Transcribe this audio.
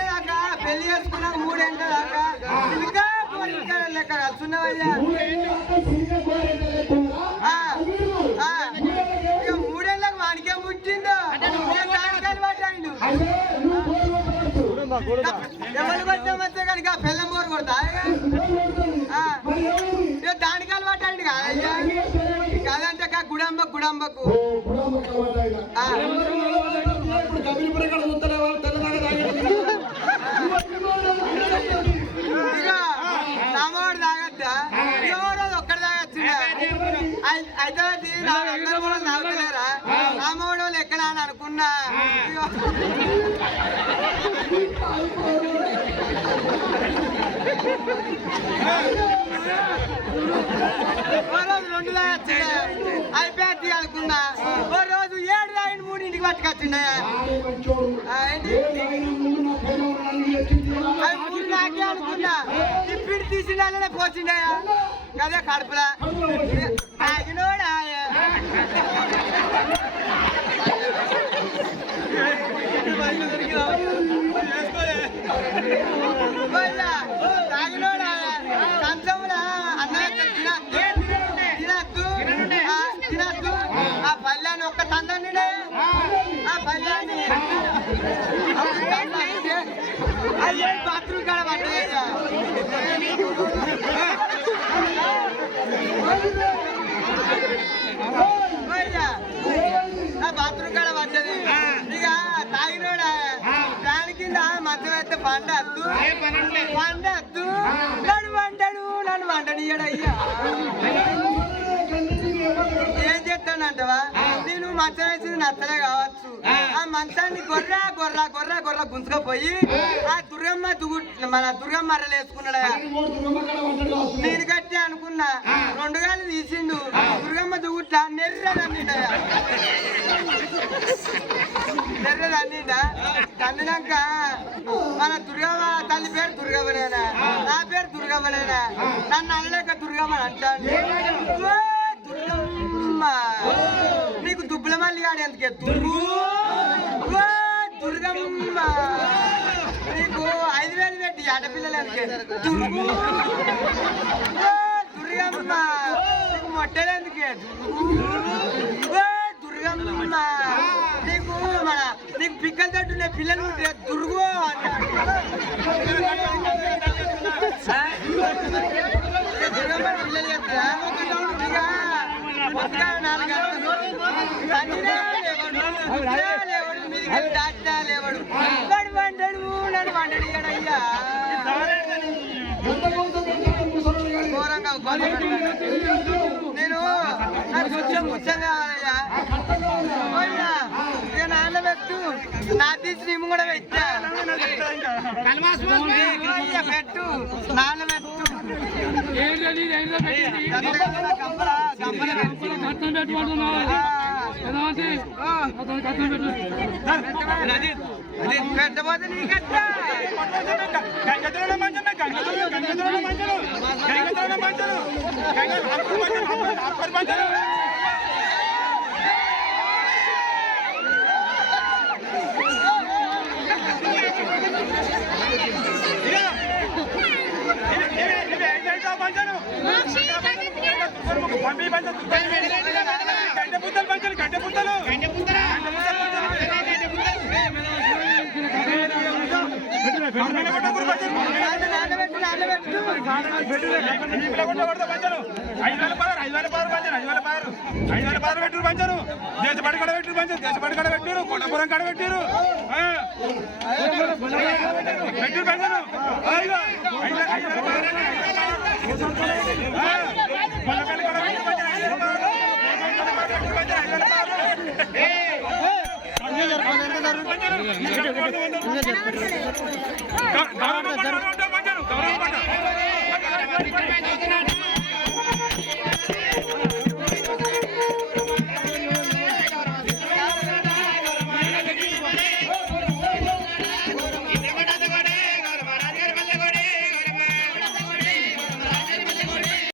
దాకా పెళ్ళి చేసుకున్నాక మూడేంట దాకా ఇంకా లెక్క కలుసున్నావయ్యా ఆ, ఆ, ఇక మూడేళ్ళకి వానికే ముట్టిందో అయిండు ఎవరు మధ్య కనుక పెళ్ళం బోరు కొడతా. దానికి అలవాటు అయింది కాదయ్యా కాదంటే గుడంబకు. గుడంబకు అయితే అది నా అందరూ కూడా తాగుతలేరా రామవాడు వాళ్ళు ఎక్కడ అని అనుకున్నా రెండు అయిపోయి అనుకున్నా. ఓ రోజు ఏడు తాగిన మూడింటికి పట్టుకొచ్చిండే. ఏంటి? అవి మూడు నాకే అనుకున్నా. ఇప్పుడు తీసిండాలనే పోచిండయా కదే కడుపులా తాగినోడా? ఆ, పల్లెని ఒక్క తండ్రి ఆ పల్లెని. అయ్యే బాత్రూమ్ కాడ పట్టలేదా? బాత్రూమ్ కాడ పడ్డది. ఇక తాగినోడా. దాని కింద మంచం అయితే పండద్దు పండద్దు నన్ను ఏం చెప్తానంటవా? నేను మంచం వేసింది నచ్చలే కావచ్చు. ఆ. మంచాన్ని గొర్ర గొర్ర గొర్ర గొర్ర గుంజుకపోయి ఆ. దుర్గమ్మ దుగు మన దుర్గమ్మ మర్రలు వేసుకున్నాడా నేను కట్టి అనుకున్నా. రెండు గాలు తీసిండు. దుర్గమ్మ దుగుట్ల నెర్రదన్నిండయా నెర్రదన్నిండా తన్నినాక మన దుర్గమ్మ తల్లి పేరు దుర్గమ్మనేనా? నా పేరు దుర్గమ్మనేనా? నన్ను అనలేక దుర్గమ్మ అంటాను ఓ నీకు దుబ్బుల మళ్ళీ ఆడి ఎందుకే దుర్గు. దుర్గమ్మ. నీకు ఐదు వేలు పెట్టి ఆడపిల్లలు ఎందుకే దుర్గు. దుర్గమ్మ. నీకు మొట్టలు ఎందుకే దుర్గమ్మ. నీకు మన నీకు పిక్కల తట్టుండే పిల్లలు దుర్గు అంటాడు లేవడు, వండడు, నన్ను ఘోరంగా. నేను నాకు కొంచెం ముచ్చం కావాలయ్యా నేను నాన్న పెట్టు నా తీసి నిమ్ము కూడా పెట్టా పెట్టు నాన్న పెట్టు పెట్టింది గంపల, గంపల, గంపల పెట్టు. కట్నం పెట్టుకుంటున్నావు ఎలాంటి అతను కట్నం పెట్టు పెట్టబోతే పంచారు ఐదు వేల పెట్టారు పంచారు దేశపడి కడ పెట్టారు పంచారు దేశపడి కడ పెట్టారు కొండపురం కడ పెట్టారు పెట్టారు పంచారు జరుపు